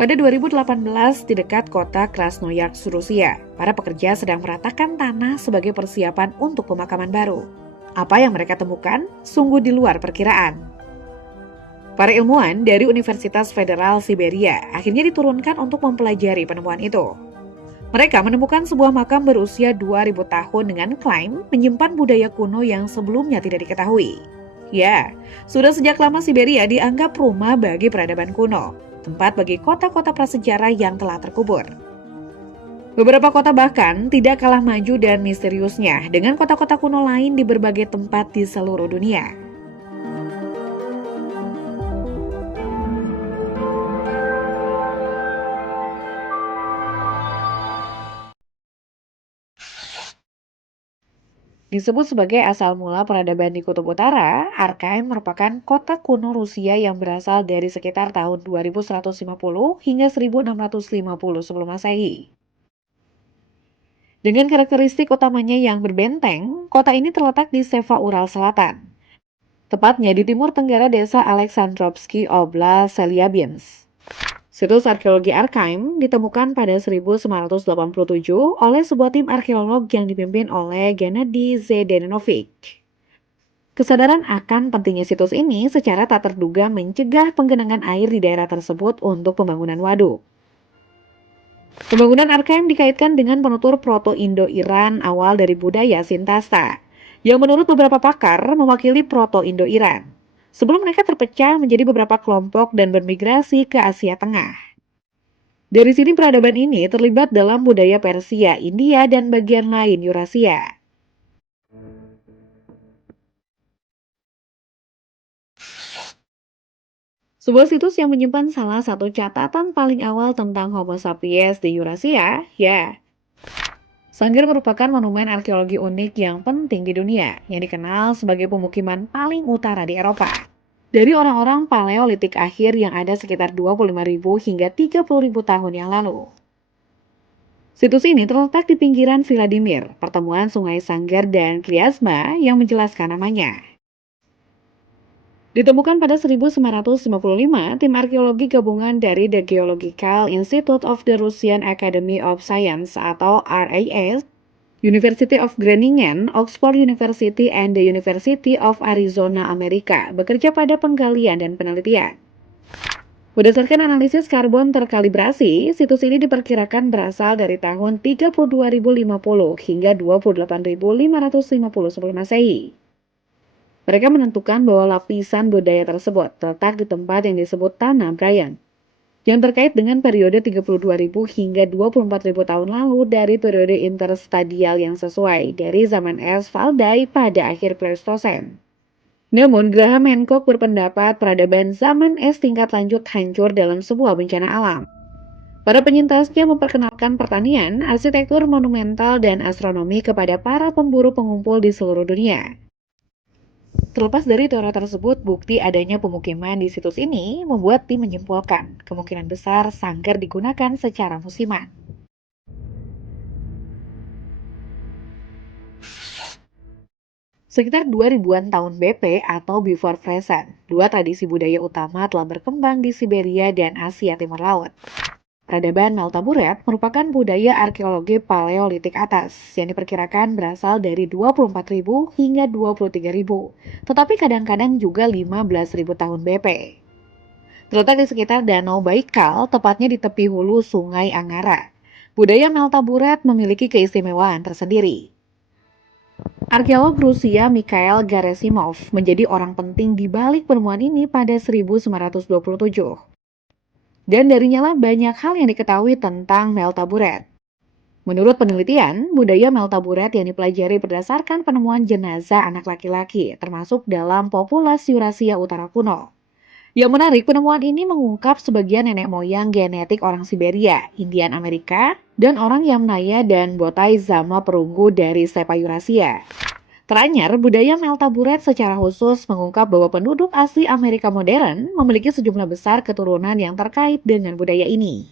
Pada 2018, di dekat kota Krasnoyarsk, Rusia, para pekerja sedang meratakan tanah sebagai persiapan untuk pemakaman baru. Apa yang mereka temukan sungguh di luar perkiraan. Para ilmuwan dari Universitas Federal Siberia akhirnya diturunkan untuk mempelajari penemuan itu. Mereka menemukan sebuah makam berusia 2000 tahun dengan klaim menyimpan budaya kuno yang sebelumnya tidak diketahui. Ya, sudah sejak lama Siberia dianggap rumah bagi peradaban kuno, tempat bagi kota-kota prasejarah yang telah terkubur. Beberapa kota bahkan tidak kalah maju dan misteriusnya dengan kota-kota kuno lain di berbagai tempat di seluruh dunia. Disebut sebagai asal mula peradaban di Kutub Utara, Arkaim merupakan kota kuno Rusia yang berasal dari sekitar tahun 2150 hingga 1650 sebelum Masehi. Dengan karakteristik utamanya yang berbenteng, kota ini terletak di Seva Ural Selatan, tepatnya di timur tenggara desa Alexandrovsky Oblast Chelyabinsk. Situs arkeologi Arkaim ditemukan pada 1987 oleh sebuah tim arkeolog yang dipimpin oleh Gennady Zdeněk. Kesadaran akan pentingnya situs ini secara tak terduga mencegah penggenangan air di daerah tersebut untuk pembangunan waduk. Pembangunan Arkaim dikaitkan dengan penutur Proto-Indo-Iran awal dari budaya Sintasta, yang menurut beberapa pakar mewakili Proto-Indo-Iran, sebelum mereka terpecah menjadi beberapa kelompok dan bermigrasi ke Asia Tengah. Dari sini peradaban ini terlibat dalam budaya Persia, India, dan bagian lain Eurasia. Sebuah situs yang menyimpan salah satu catatan paling awal tentang Homo sapiens di Eurasia, ya. Sanggar merupakan monumen arkeologi unik yang penting di dunia, yang dikenal sebagai pemukiman paling utara di Eropa. Dari orang-orang Paleolitik akhir yang ada sekitar 25.000 hingga 30.000 tahun yang lalu. Situs ini terletak di pinggiran Vladimir, pertemuan Sungai Sanggar dan Kliazma yang menjelaskan namanya. Ditemukan pada 1955, tim arkeologi gabungan dari The Geological Institute of the Russian Academy of Science atau RAS, University of Groningen, Oxford University, and the University of Arizona, Amerika, bekerja pada penggalian dan penelitian. Berdasarkan analisis karbon terkalibrasi, situs ini diperkirakan berasal dari tahun 32.050 hingga 28.550 sebelum Masehi. Mereka menentukan bahwa lapisan budaya tersebut terletak di tempat yang disebut Tanah Brian, yang terkait dengan periode 32.000 hingga 24.000 tahun lalu dari periode interstadial yang sesuai dari zaman es Valdai pada akhir Pleistosen. Namun, Graham Hancock berpendapat peradaban zaman es tingkat lanjut hancur dalam sebuah bencana alam. Para penyintasnya memperkenalkan pertanian, arsitektur monumental, dan astronomi kepada para pemburu pengumpul di seluruh dunia. Terlepas dari teori tersebut, bukti adanya pemukiman di situs ini membuat tim menyimpulkan kemungkinan besar sanggar digunakan secara musiman. Sekitar 2000-an tahun BP atau Before Present, dua tradisi budaya utama telah berkembang di Siberia dan Asia Timur Laut. Peradaban Meltaburet merupakan budaya arkeologi Paleolitik atas yang diperkirakan berasal dari 24.000 hingga 23.000, tetapi kadang-kadang juga 15.000 tahun BP. Terletak di sekitar Danau Baikal, tepatnya di tepi hulu Sungai Angara. Budaya Meltaburet memiliki keistimewaan tersendiri. Arkeolog Rusia Mikhail Gerasimov menjadi orang penting di balik penemuan ini pada 1927. Dan darinya lah banyak hal yang diketahui tentang Meltaburet. Menurut penelitian, budaya Meltaburet yang dipelajari berdasarkan penemuan jenazah anak laki-laki, termasuk dalam populasi Eurasia Utara kuno. Yang menarik, penemuan ini mengungkap sebagian nenek moyang genetik orang Siberia, Indian Amerika, dan orang Yamnaya dan Botai Zama perunggu dari stepa Eurasia. Teranyar, budaya Meltaburet secara khusus mengungkap bahwa penduduk asli Amerika modern memiliki sejumlah besar keturunan yang terkait dengan budaya ini.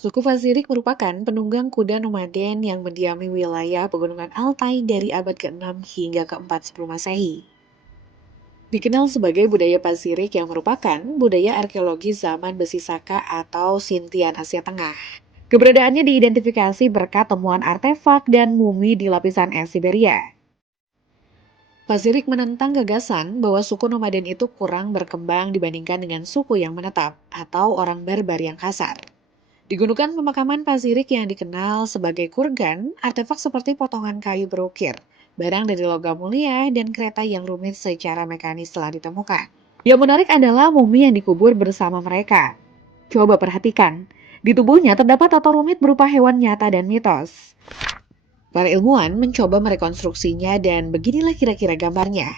Suku Vazirik merupakan penunggang kuda nomaden yang mendiami wilayah pegunungan Altai dari abad ke-6 hingga ke-4 sebelum Masehi. Dikenal sebagai budaya Pasirik yang merupakan budaya arkeologi zaman Besi Saka atau Sintian Asia Tengah. Keberadaannya diidentifikasi berkat temuan artefak dan mumi di lapisan es Siberia. Pasirik menentang gagasan bahwa suku nomaden itu kurang berkembang dibandingkan dengan suku yang menetap atau orang barbar yang kasar. Di gundukan pemakaman Pasirik yang dikenal sebagai kurgan, artefak seperti potongan kayu berukir, barang dari logam mulia, dan kereta yang rumit secara mekanis telah ditemukan. Yang menarik adalah mumi yang dikubur bersama mereka. Coba perhatikan, di tubuhnya terdapat tato rumit berupa hewan nyata dan mitos. Para ilmuwan mencoba merekonstruksinya dan beginilah kira-kira gambarnya.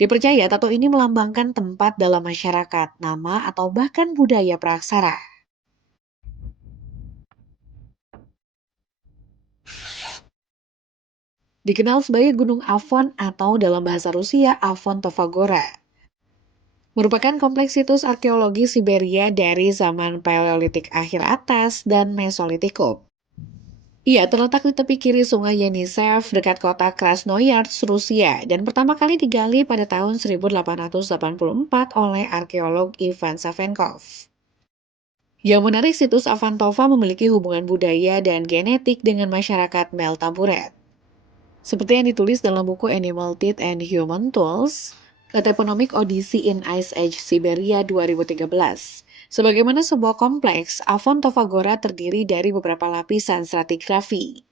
Dipercaya tato ini melambangkan tempat dalam masyarakat, nama, atau bahkan budaya praaksara. Dikenal sebagai Gunung Afon atau dalam bahasa Rusia Afon Tovagora. Merupakan kompleks situs arkeologi Siberia dari zaman Paleolitik akhir atas dan Mesolitikum. Ia terletak di tepi kiri sungai Yenisei dekat kota Krasnoyarsk, Rusia, dan pertama kali digali pada tahun 1884 oleh arkeolog Ivan Savenkov. Yang menarik, situs Avantova memiliki hubungan budaya dan genetik dengan masyarakat Meltaburet. Seperti yang ditulis dalam buku Animal Teeth and Human Tools, A Toponymic Odyssey in Ice Age Siberia 2013. Sebagaimana sebuah kompleks, Afon Tovagora terdiri dari beberapa lapisan stratigrafi.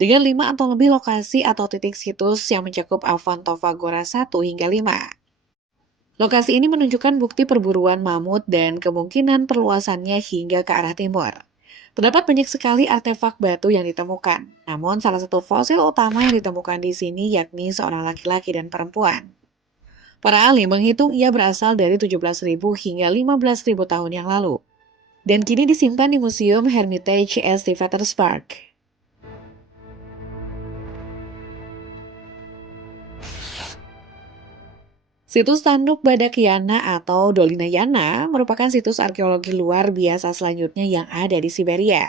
Dengan 5 atau lebih lokasi atau titik situs yang mencakup Afon Tovagora 1 hingga 5. Lokasi ini menunjukkan bukti perburuan mamut dan kemungkinan perluasannya hingga ke arah timur. Terdapat banyak sekali artefak batu yang ditemukan, namun salah satu fosil utama yang ditemukan di sini yakni seorang laki-laki dan perempuan. Para ahli menghitung ia berasal dari 17.000 hingga 15.000 tahun yang lalu, dan kini disimpan di Museum Hermitage St. Petersburg. Situs Tanduk Badakyana atau Dolina Yana merupakan situs arkeologi luar biasa selanjutnya yang ada di Siberia.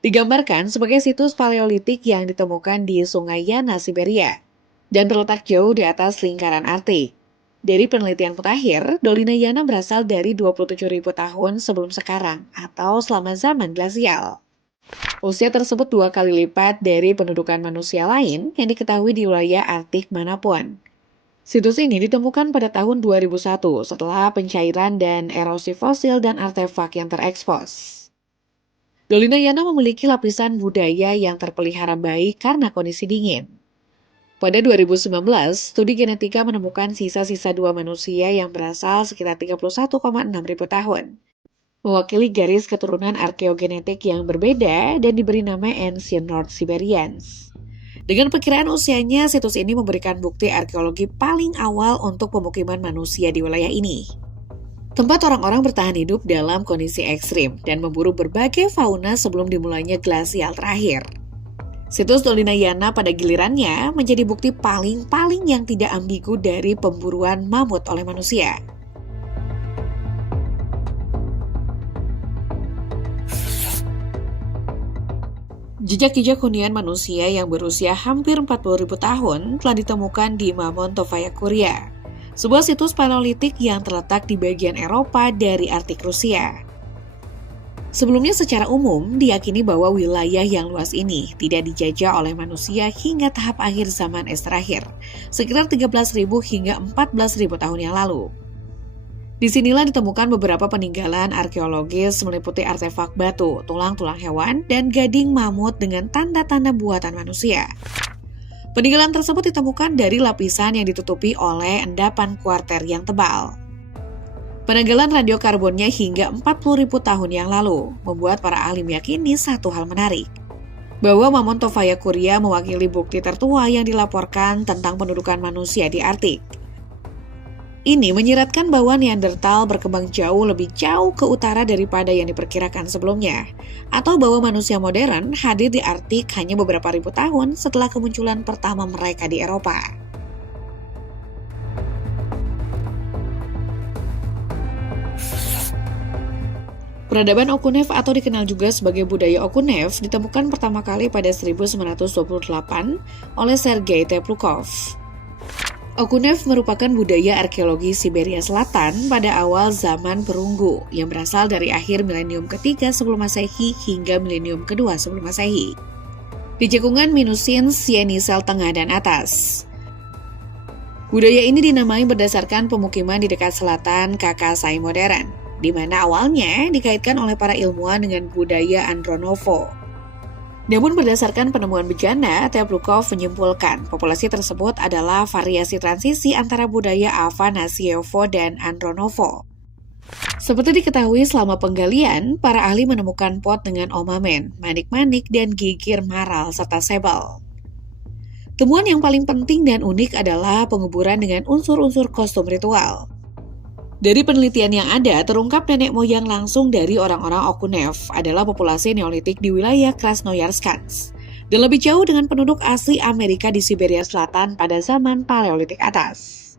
Digambarkan sebagai situs paleolitik yang ditemukan di Sungai Yana, Siberia, dan terletak jauh di atas lingkaran Arktik. Dari penelitian mutakhir, Dolina Yana berasal dari 27.000 tahun sebelum sekarang atau selama zaman glasial. Usia tersebut 2 kali lipat dari pendudukan manusia lain yang diketahui di wilayah Arktik manapun. Situs ini ditemukan pada tahun 2001 setelah pencairan dan erosi fosil dan artefak yang terekspos. Dolina Yana memiliki lapisan budaya yang terpelihara baik karena kondisi dingin. Pada 2019, studi genetika menemukan sisa-sisa 2 manusia yang berasal sekitar 31,6 ribu tahun, mewakili garis keturunan arkeogenetik yang berbeda dan diberi nama Ancient North Siberians. Dengan perkiraan usianya, situs ini memberikan bukti arkeologi paling awal untuk pemukiman manusia di wilayah ini. Tempat orang-orang bertahan hidup dalam kondisi ekstrim dan memburu berbagai fauna sebelum dimulainya glasial terakhir. Situs Dolina Yana pada gilirannya menjadi bukti paling yang tidak ambigu dari pemburuan mamut oleh manusia. Jejak-jejak hunian manusia yang berusia hampir 40.000 tahun telah ditemukan di Mamontovaya, Kuria, sebuah situs paleolitik yang terletak di bagian Eropa dari Arktik Rusia. Sebelumnya secara umum diyakini bahwa wilayah yang luas ini tidak dijajah oleh manusia hingga tahap akhir zaman es terakhir, sekitar 13.000 hingga 14.000 tahun yang lalu. Disinilah ditemukan beberapa peninggalan arkeologis meliputi artefak batu, tulang-tulang hewan, dan gading mamut dengan tanda-tanda buatan manusia. Peninggalan tersebut ditemukan dari lapisan yang ditutupi oleh endapan kuarter yang tebal. Penanggalan radiokarbonnya hingga 40.000 tahun yang lalu membuat para ahli meyakini satu hal menarik, bahwa Mamontovaya Kuria mewakili bukti tertua yang dilaporkan tentang pendudukan manusia di Arktik. Ini menyiratkan bahwa Neanderthal berkembang lebih jauh ke utara daripada yang diperkirakan sebelumnya, atau bahwa manusia modern hadir di Arktik hanya beberapa ribu tahun setelah kemunculan pertama mereka di Eropa. Peradaban Okunev atau dikenal juga sebagai budaya Okunev ditemukan pertama kali pada 1928 oleh Sergei Teplukov. Okunev merupakan budaya arkeologi Siberia Selatan pada awal zaman perunggu yang berasal dari akhir milenium ketiga sebelum Masehi hingga milenium kedua sebelum Masehi. Di cekungan Minusin, Yenisei Tengah dan Atas. Budaya ini dinamai berdasarkan pemukiman di dekat selatan Kakasai modern, di mana awalnya dikaitkan oleh para ilmuwan dengan budaya Andronovo. Namun berdasarkan penemuan bejana, Teplukov menyimpulkan populasi tersebut adalah variasi transisi antara budaya Afanasyevo dan Andronovo. Seperti diketahui selama penggalian, para ahli menemukan pot dengan omamen, manik-manik, dan gigir maral serta sebel. Temuan yang paling penting dan unik adalah penguburan dengan unsur-unsur kostum ritual. Dari penelitian yang ada, terungkap nenek moyang langsung dari orang-orang Okunev adalah populasi Neolitik di wilayah Krasnoyarsk, dan lebih jauh dengan penduduk asli Amerika di Siberia Selatan pada zaman Paleolitik atas.